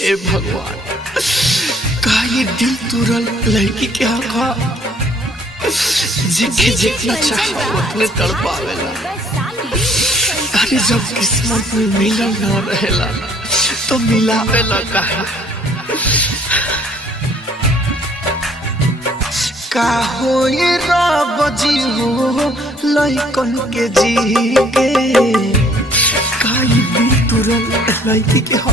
ए भगवान, का ये दिल तुरल लड़की के आँखा जिके जितना चाहा उतने तड़पावेला। अरे जब किस्मत में मिलन ना रहेला तो मिलावेला काहे? का हो ये रब जी हो लइकन के जी के, का ये दिल तुरल लड़की के हो।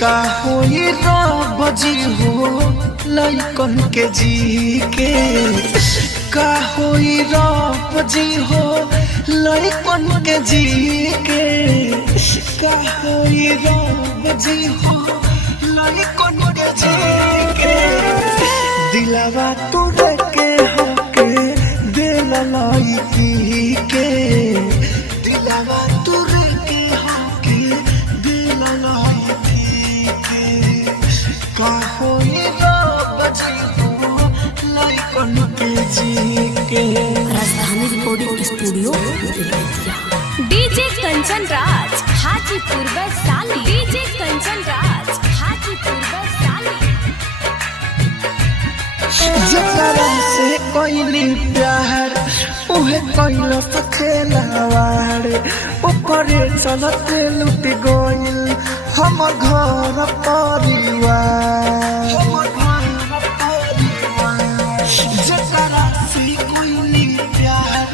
का हो ये रब जी हो लइकन के जी के, का हो ये रब जी हो लइकन के जी के, का हो ये रब जी हो लइकन के जी के। दिलवा तोड़ के होके दिल लइकी के, दिलवा तोड़ के होके दिल लइकी के। का हो ये रब जी हो लइकन के जी के। राजधानी recording studio DJ Kanchan Raj Hajipur Vaishali, DJ Kanchan Raj Hajipur Vaishali. जकरा से कोइली प्यार उहे कोइलो सखेलावार, ऊपरे चलते लुट गइल हमर घर परिवार, हमर घर परिवार। जकरा से कोइली प्यार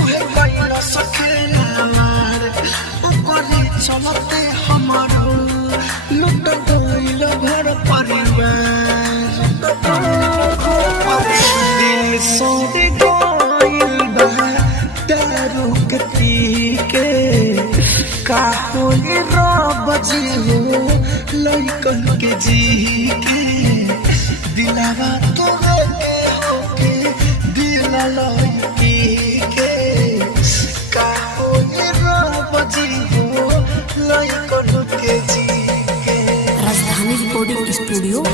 उहे कोइलो सखेलावार, ऊपरे चलते हमर लुट गइल घर परिवार। दिल सोच गइल बा दारू के पी के, का हो ये रब जी हो लइकन के जी के। दिलवा तोड़ के होके दिल लइकी के, का हो ये रब जी हो लइकन के जी के। राजधानी recording studio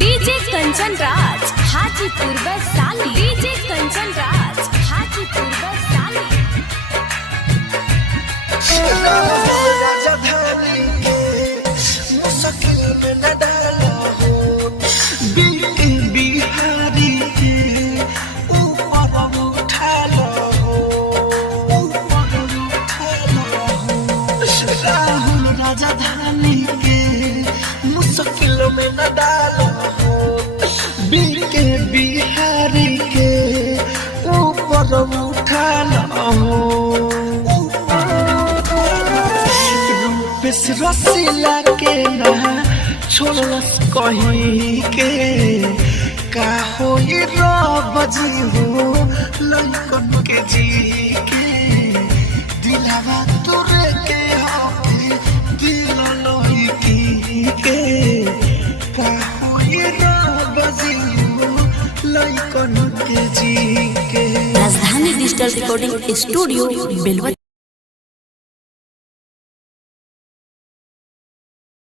DJ Kanchan Raj Hajipur Vaishali, DJ Kanchan Raj Hajipur Vaishali. राजधानी के मुश्किल में न डालो हो, बिहारी के ऊपर उठा लो हो, ऊपर उठा लो हो। राहुल राजधानी के मुश्किल में न डालो हो, बिहारी के ऊपर उठा लो हो। रूपेश रसीला के ना छोड़लस कहीं के, का हो ये रब जी हो लइकन के जी के। दिलवा तोड़ के होके दिल लइकी के, का हो ये रब जी हो लइकन के जी के। राजधानी डिजिटल रिकॉर्डिंग स्टूडियो बेलवा।